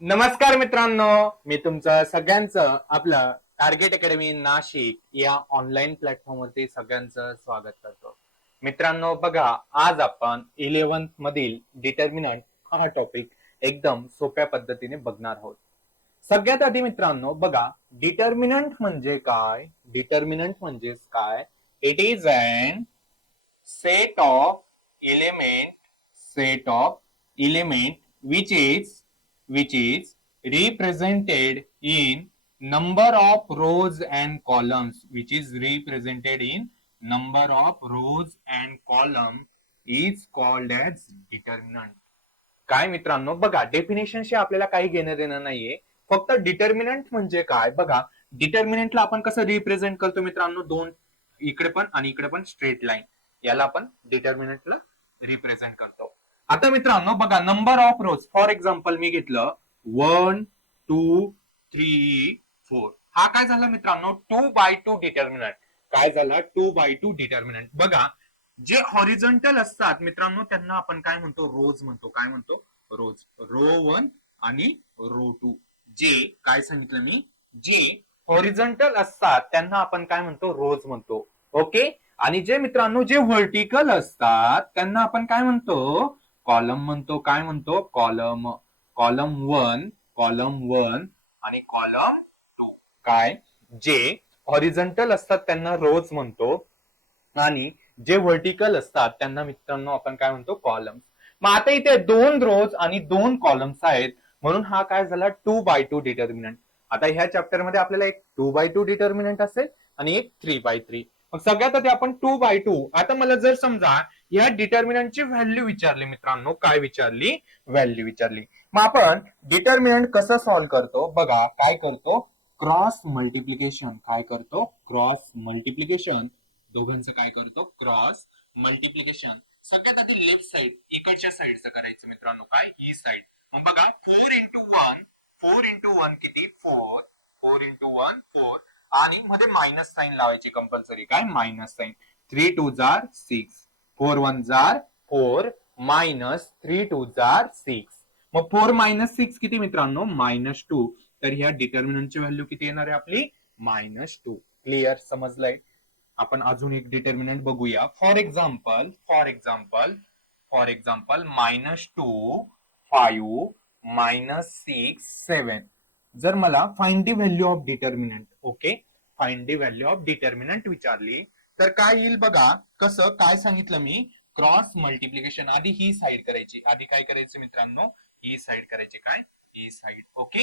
नमस्कार मित्रांनो मी तुमचं सगळ्यांचं आपलं टार्गेट अकॅडमी नाशिक या ऑनलाईन प्लॅटफॉर्म वरती सगळ्यांचं स्वागत करतो. मित्रांनो बघा आज आपण इलेव्हन्थ मधील डिटर्मिनंट हा टॉपिक एकदम सोप्या पद्धतीने बघणार आहोत. सगळ्यात आधी मित्रांनो बघा डिटर्मिनंट म्हणजे काय? डिटर्मिनंट म्हणजेच काय? It is an set of element set of element which is which is represented in number of rows and columns which is represented in number of rows and column is called as determinant. काय मित्रांनो बघा डेफिनेशनशी आपल्याला काही घेणं देणं नाहीये. फक्त determinant म्हणजे काय? बघा डिटर्मिनंटला आपण कसं रिप्रेझेंट करतो मित्रांनो? दोन इकडे पण आणि इकडे पण स्ट्रेट लाईन याला आपण डिटर्मिनंटला रिप्रेझेंट करतो. आता मित्रांनो बघा number of rows for example मी घेतलं वन टू थ्री फोर हा काय झाला मित्रांनो? टू बाय टू डिटर्मिनंट काय झाला? टू बाय टू डिटर्मिनंट बघा जे हॉरिझॉन्टल असतात मित्रांनो त्यांना आपण काय म्हणतो? रोज म्हणतो. काय म्हणतो? रोज रो वन आणि रो टू जे काय सांगितलं मी? जे हॉरिझॉन्टल असतात त्यांना आपण काय म्हणतो? रोज म्हणतो. ओके आणि जे मित्रांनो जे व्हर्टिकल असतात त्यांना आपण काय म्हणतो? कॉलम म्हणतो काय म्हणतो? Column column one column one आणि कॉलम टू काय? जे हॉरिझॉन्टल असतात त्यांना रोज म्हणतो आणि जे व्हर्टिकल असतात त्यांना मित्रांनो आपण काय म्हणतो? कॉलम मग आता इथे दोन रोज आणि दोन कॉलम्स आहेत. म्हणून हा काय झाला? टू बाय टू डिटर्मिनंट आता ह्या चॅप्टरमध्ये आपल्याला एक टू बाय टू डिटर्मिनंट असेल आणि एक थ्री बाय थ्री मग सगळ्यात आधी आपण टू बाय टू आता मला जर समजा या डिटर्मिनंटची व्हॅल्यू विचारली मित्रांनो. काय विचारली? व्हॅल्यू विचारली. मग आपण डिटर्मिनंट कसं सॉल्व्ह करतो? बघा काय करतो? क्रॉस मल्टिप्लिकेशन काय करतो? क्रॉस मल्टिप्लिकेशन दोघांचं काय करतो? क्रॉस मल्टिप्लिकेशन सगळ्यात आधी लेफ्ट साइड इकडच्या साईडचं करायचं मित्रांनो. काय? E ही साइड मग बघा four into one four into one किती? Four four into one four आणि मध्ये मायनस साईन लावायची कंपल्सरी काय? मायनस साईन थ्री टू जार सिक्स फोर वन जार फोर मायनस थ्री टू जार सिक्स. मग फोर मायनस सिक्स किती मित्रांनो? Minus two. तर ह्या डिटर्मिनंटची व्हॅल्यू किती येणार आहे आपली? Minus two. क्लिअर समजलंय? आपण अजून एक डिटर्मिनंट बघूया. For example for example for example minus two five minus six seven जर मला find the value of determinant okay find the value of determinant विचारली तर काय येईल बघा? कसं काय सांगितलं मी? Cross multiplication. आधी ही साईड करायची. आधी काय करायचं मित्रांनो? ही साइड करायची काय? ही साईड. ओके?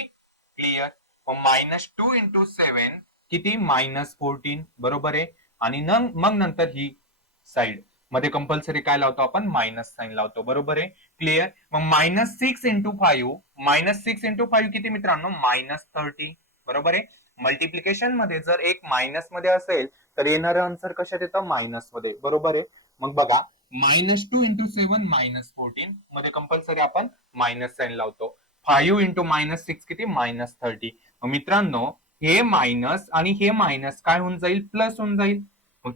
क्लिअर? मग मायनस टू इंटू सेवन किती? Minus fourteen. बरोबर आहे? आणि न- मग नंतर ही साईड. मध्ये कंपल्सरी काय लावतो आपण? मायनस साईन लावतो. बरोबर आहे? क्लिअर? मग minus six into five. Minus six into five किती मित्रांनो? Minus thirty. बरोबर आहे? मल्टिप्लिकेशनमध्ये जर एक मायनसमध्ये असेल तर येणारं आन्सर कशात येतं? मायनसमध्ये. बरोबर आहे? मग बघा. Minus two into seven minus fourteen मध्ये कंपल्सरी आपण मायनस साईन लावतो. फाईव्ह इंटू मायनस सिक्स किती? मायनस थर्टी मित्रांनो हे मायनस आणि हे मायनस काय होऊन जाईल? प्लस होऊन जाईल.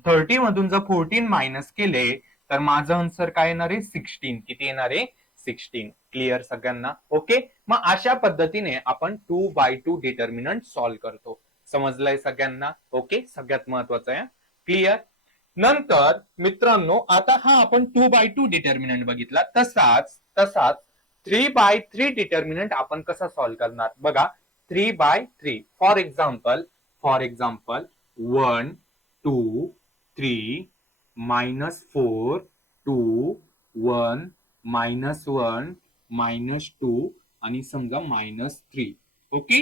थर्टी मधून जर फोर्टीन मायनस केले तर माझं आन्सर काय येणार आहे? सिक्स्टीन किती येणार आहे? सिक्स्टीन क्लिअर सगळ्यांना? ओके मग अशा पद्धतीने आपण two by two determinant solve करतो. समजलंय सगळ्यांना? ओके सगळ्यात महत्वाचं आहे. क्लिअर नंतर मित्रांनो आता हा आपण टू बाय टू डिटर्मिनंट बघितला. तसाच तसाच थ्री बाय थ्री डिटर्मिनंट आपण कसा सॉल्व्ह करणार? बघा three by three for example for example one two three minus four two one minus one minus two आणि समजा मायनस थ्री ओके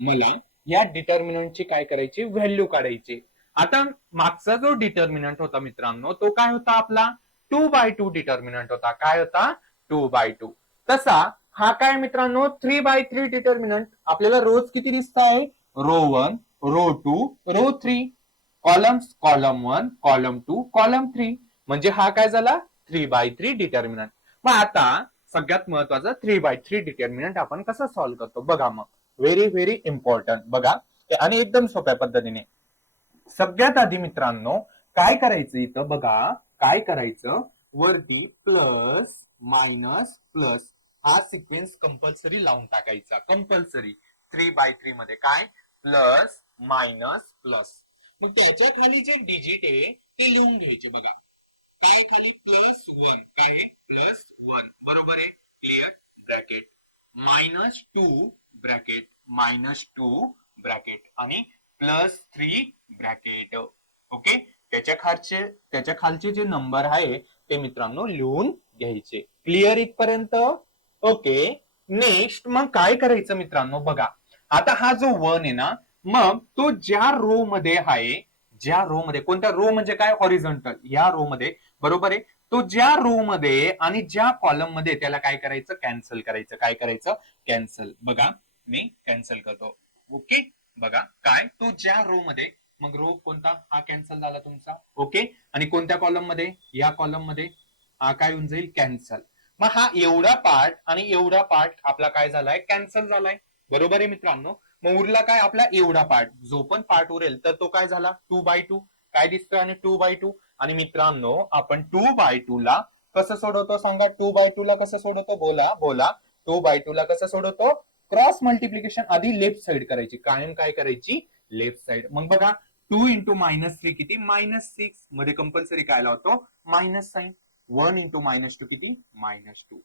मला या डिटर्मिनंटची काय करायची? व्हॅल्यू काढायची. आता मागचा जो डिटर्मिनंट होता मित्रांनो तो काय होता आपला? टू बाय टू डिटर्मिनंट होता. काय होता? टू बाय टू तसा हा काय मित्रांनो? थ्री बाय थ्री डिटर्मिनंट आपल्याला रोज किती दिसत आहे? Row one row two row three columns column one column two column three म्हणजे हा काय झाला? थ्री बाय थ्री डिटर्मिनंट मग आता सगळ्यात महत्वाचं थ्री बाय थ्री डिटर्मिनंट आपण कसं सॉल्व्ह करतो? बघा मग. व्हेरी व्हेरी इम्पॉर्टंट बघा आणि एकदम सोप्या पद्धतीने. सगळ्यात आधी मित्रांनो काय करायचं इथं? बघा काय करायचं? वरती प्लस मायनस प्लस हा सिक्वेन्स कंपल्सरी लावून टाकायचा. कंपल्सरी थ्री बाय थ्री मध्ये काय? प्लस मायनस प्लस मग त्याच्याखाली जे डिजिट आहे ते लिहून घ्यायचे बघा. काय खाली? प्लस वन काय आहे? प्लस वन बरोबर आहे? Clear bracket minus two bracket minus two bracket आणि प्लस थ्री ब्रॅकेट ओके त्याच्या खालचे त्याच्या खालचे जे नंबर आहे ते मित्रांनो लिहून घ्यायचे. क्लिअर इथपर्यंत? ओके नेक्स्ट मग काय करायचं मित्रांनो? बघा. आता हा जो वन आहे ना मग तो ज्या रो मध्ये आहे ज्या रो मध्ये कोणत्या रो म्हणजे काय? हॉरिझॉन्टल या रो मध्ये. बरोबर आहे? तो ज्या रो मध्ये आणि ज्या कॉलममध्ये त्याला काय करायचं? कॅन्सल करायचं. काय करायचं? कॅन्सल बघा. मी कॅन्सल करतो. ओके बघा काय? तो ज्या रो मध्ये मग रो कोणता? हा कॅन्सल झाला तुमचा. ओके आणि कोणत्या कॉलममध्ये? या कॉलममध्ये. हा काय होऊन जाईल? कॅन्सल मग हा एवढा पार्ट आणि एवढा पार्ट आपला काय झालाय? कॅन्सल झालाय. बरोबर आहे मित्रांनो? मग उरला काय? आपला एवढा पार्ट जो पण पार्ट उरेल तर तो काय झाला? टू बाय टू काय दिसतोय आणि टू बाय टू आणि मित्रांनो आपण टू बाय टू ला कसं सोडवतो? सांगा टू बाय टू ला कसं सोडवतो? बोला बोला. टू बाय टू ला कसं सोडवतो? क्रॉस मल्टिप्लिकेशन आधी लेफ्ट साइड करायची. कायम काय करायची? Left side. मग बघा टू इंटू मायनस थ्री किती? मायनस सिक्समध्ये कंपल्सरी काय लावतो? Minus sign one into minus two किती? मायनस टू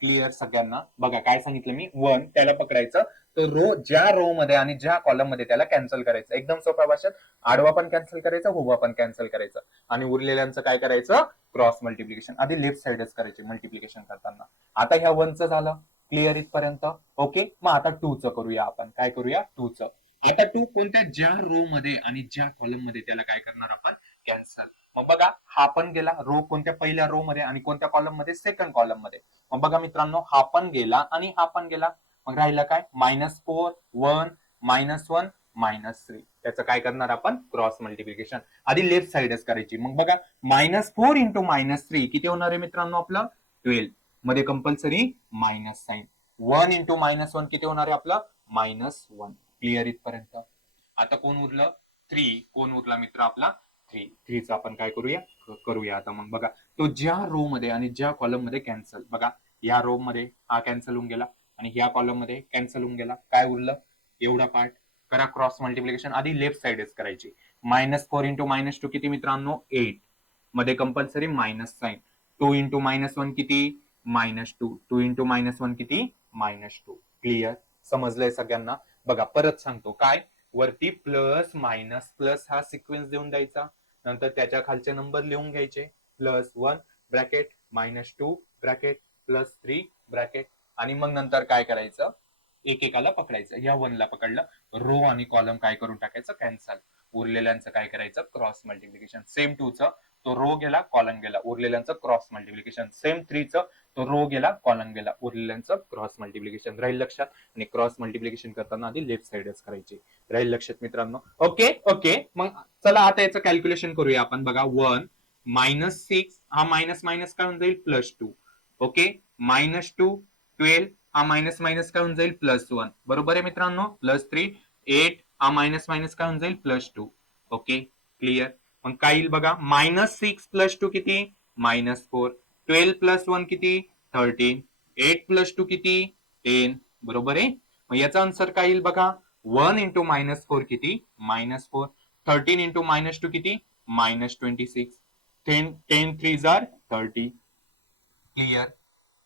क्लिअर सगळ्यांना? बघा काय सांगितलं मी? वन त्याला पकडायचं. तर रो ज्या रो मध्ये आणि ज्या कॉलममध्ये त्याला कॅन्सल करायचं. एकदम सोप्या भाषेत. आडवा पण कॅन्सल करायचं उभा पण कॅन्सल करायचं. आणि उरलेल्यांचं काय करायचं? क्रॉस मल्टिप्लिकेशन आधी लेफ्ट साइडच करायचे मल्टिप्लिकेशन करताना. आता ह्या वनचं झालं. क्लिअर इथपर्यंत. ओके मग आता टू च करूया आपण. काय करूया? टू च आता टू कोणत्या ज्या रो मध्ये आणि ज्या कॉलममध्ये त्याला काय करणार आपण? कॅन्सल मग बघा हा पण गेला रो कोणत्या पहिल्या रो मध्ये आणि कोणत्या कॉलममध्ये? सेकंड कॉलममध्ये. मग बघा मित्रांनो हा पण गेला आणि हा पण गेला. मग राहिला काय? Minus four one minus one minus three त्याचं काय करणार आपण? क्रॉस मल्टिप्लिकेशन आधी लेफ्ट साइडच करायची. मग बघा minus four into minus three किती होणार आहे मित्रांनो आपलं? ट्वेल्व मध्ये compulsory minus sign one into minus one किती होणार आहे आपलं? मायनस वन क्लिअर इथपर्यंत. आता कोण उरलं? थ्री कोण उरला मित्र आपला? थ्री थ्रीचा आपण काय करूया? करूया आता मग. बघा तो ज्या रो मध्ये आणि ज्या कॉलममध्ये कॅन्सल बघा या रो मध्ये हा कॅन्सल होऊन गेला आणि ह्या कॉलममध्ये कॅन्सल होऊन गेला. काय उरलं? एवढा पार्ट करा क्रॉस मल्टिप्लिकेशन आधी लेफ्ट साइडच करायची. Minus four into minus two किती मित्रांनो? एटमध्ये compulsory minus sign two into minus one किती? Minus two two into minus one किती? मायनस टू क्लिअर समजलंय सगळ्यांना? बघा परत सांगतो. काय? वरती प्लस मायनस प्लस हा सिक्वेन्स देऊन द्यायचा. नंतर त्याच्या खालचे नंबर लिहून घ्यायचे. Plus one bracket minus two bracket plus three bracket आणि मग नंतर काय करायचं? एकेकाला पकडायचं. या वनला पकडलं. रो आणि कॉलम काय करून टाकायचं? कॅन्सल उरलेल्यांचं काय करायचं? क्रॉस मल्टिप्लिकेशन सेम टू च तो रो गेला कॉलम गेला उरलेल्यांचं क्रॉस मल्टिप्लिकेशन. सेम थ्रीचं तो रो गेला कॉलम गेला उरलेल्यांचं क्रॉस मल्टिप्लिकेशन. राहील लक्षात. आणि क्रॉस मल्टिप्लिकेशन करताना आधी लेफ्ट साइडच करायची. राहील लक्षात मित्रांनो. ओके? ओके. मग चला आता याचं कॅल्क्युलेशन करूया आपण. बघा वन मायनस सिक्स हा मायनस मायनस काय होऊन जाईल? Plus two. Okay? Minus two twelve हा मायनस मायनस काय होऊन जाईल? Plus one. बरोबर आहे मित्रांनो? प्लस थ्री एट हा मायनस मायनस काय होऊन जाईल? Plus two. ओके? क्लिअर? मग काय येईल बघा? मायनस सिक्स प्लस टू किती? Minus four twelve plus one किती? थर्टीन एट प्लस टू किती? टेन बरोबर आहे? मग याचा आन्सर काय येईल बघा? वन इंटू मायनस फोर किती? Minus four thirteen into minus two किती? Minus twenty six ten ten three जार थर्टी क्लिअर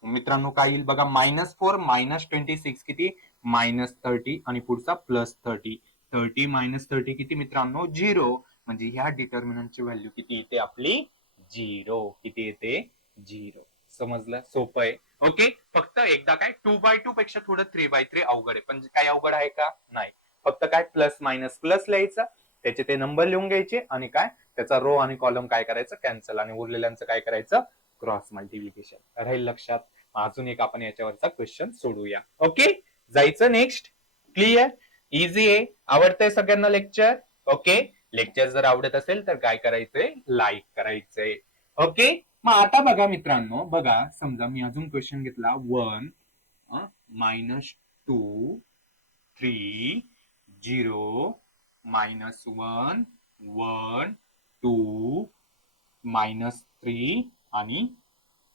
मित्रांनो काय येईल बघा? Minus four minus twenty six किती? मायनस थर्टी आणि पुढचा plus thirty thirty minus thirty किती मित्रांनो? झिरो म्हणजे ह्या डिटर्मिनंटची व्हॅल्यू किती येते आपली? झिरो किती येते? झिरो समजलं? सोपं आहे. ओके फक्त एकदा काय? टू बाय टू पेक्षा थोडं थ्री बाय थ्री अवघड आहे. पण काय अवघड आहे का? नाही. फक्त काय? प्लस मायनस प्लस लिहायचं. त्याचे ते नंबर लिहून घ्यायचे. आणि काय? त्याचा रो आणि कॉलम काय करायचं? कॅन्सल आणि उरलेल्यांचं काय करायचं? क्रॉस मल्टिप्लिकेशन राहील लक्षात. अजून एक आपण याच्यावरचा क्वेश्चन सोडूया. ओके जायचं नेक्स्ट क्लिअर इझी आहे. आवडतंय सगळ्यांना लेक्चर ओके लेक्चर जर आवडत असेल तर काय करायचंय? लाईक करायचंय. ओके? मग आता बघा मित्रांनो बघा समजा मी अजून क्वेश्चन घेतला. One minus two three zero minus one one two minus three आणि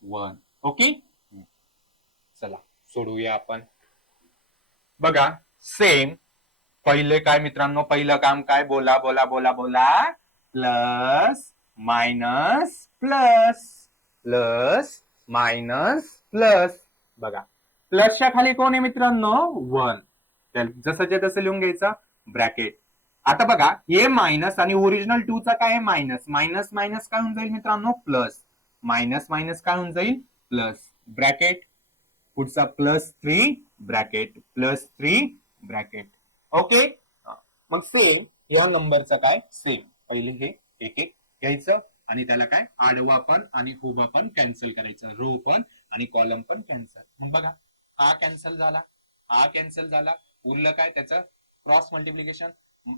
वन ओके? चला सोडूया आपण. बघा सेम पहिले काय मित्रांनो? पहिलं काम काय? बोला बोला बोला बोला. Plus minus plus. Plus minus plus. बघा. प्लसच्या खाली कोण आहे मित्रांनो? वन. जसंच्या जे तसं लिहून घ्यायचं. ब्रॅकेट. आता बघा हे मायनस आणि ओरिजिनल टू चा काय आहे? मायनस. मायनस मायनस काय होऊन जाईल मित्रांनो? प्लस. मायनस मायनस काय होऊन जाईल? प्लस. ब्रॅकेट. पुढचा plus three bracket. Plus three bracket. Okay? मग सेम या नंबरचं काय? सेम पहिले हे एक एक घ्यायचं आणि त्याला काय? आडवा पण आणि उभा पण कॅन्सल करायचं. रो पण आणि कॉलम पण कॅन्सल मग बघा हा कॅन्सल झाला हा कॅन्सल झाला. उरलं काय त्याचं? क्रॉस मल्टिप्लिकेशन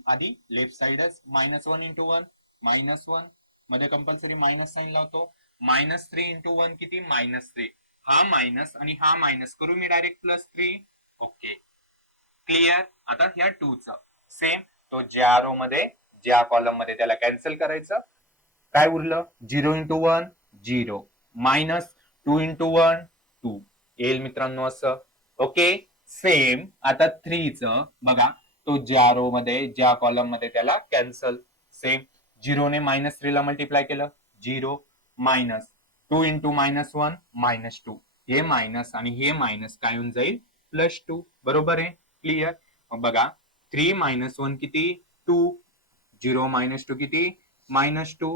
आधी left साइडच minus one into one minus वनमध्ये कंपल्सरी मायनस साईन लावतो. मायनस थ्री इंटू वन किती? मायनस थ्री हा मायनस आणि हा मायनस करू मी direct plus three okay clear? आता ह्या टू च सेम तो ज्या रो मध्ये ज्या कॉलममध्ये त्याला कॅन्सल करायचं काय उरलं? Zero into one zero. Minus two into one two येईल मित्रांनो असं. ओके सेम आता थ्रीच बघा. तो ज्या रो मध्ये ज्या कॉलममध्ये त्याला कॅन्सल सेम झिरोने मायनस थ्रीला मल्टिप्लाय केलं. Zero minus two into minus one minus two हे मायनस आणि हे मायनस काय होऊन जाईल? प्लस टू बरोबर आहे? क्लिअर मग बघा थ्री मायनस वन किती? टू झिरो मायनस टू किती? Minus two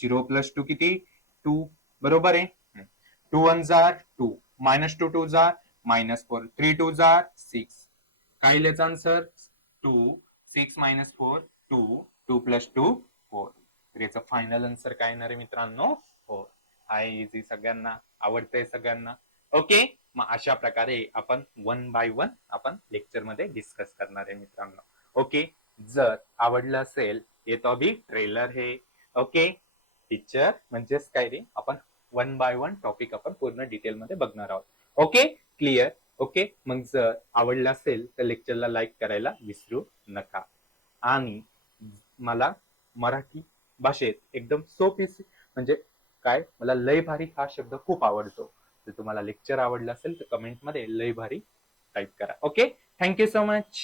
zero plus two किती? टू बरोबर आहे? टू वन जार टू मायनस टू टू जार मायनस फोर थ्री टू जार सिक्स काय लिहायचं answer two six minus four two two plus two four तर याचं फायनल आन्सर काय येणार आहे मित्रांनो? फोर हाय इझी सगळ्यांना आवडतंय सगळ्यांना. ओके मग अशा प्रकारे आपण वन बाय वन आपण लेक्चरमध्ये डिस्कस करणार आहे मित्रांनो. ओके जर आवडलं असेल येतो बी ट्रेलर हे. ओके टीचर म्हणजेच काय रे? आपण वन बाय वन टॉपिक आपण पूर्ण डिटेल मध्ये बघणार आहोत. ओके क्लिअर ओके मग जर आवडलं असेल तर लेक्चरला लाईक करायला विसरू नका. आणि मला मराठी भाषेत एकदम सोपी म्हणजे काय? मला लय भारी हा शब्द खूप आवडतो. जर तुम्हाला लेक्चर आवडलं असेल तर कमेंटमध्ये लय भारी टाईप करा. Okay thank you so much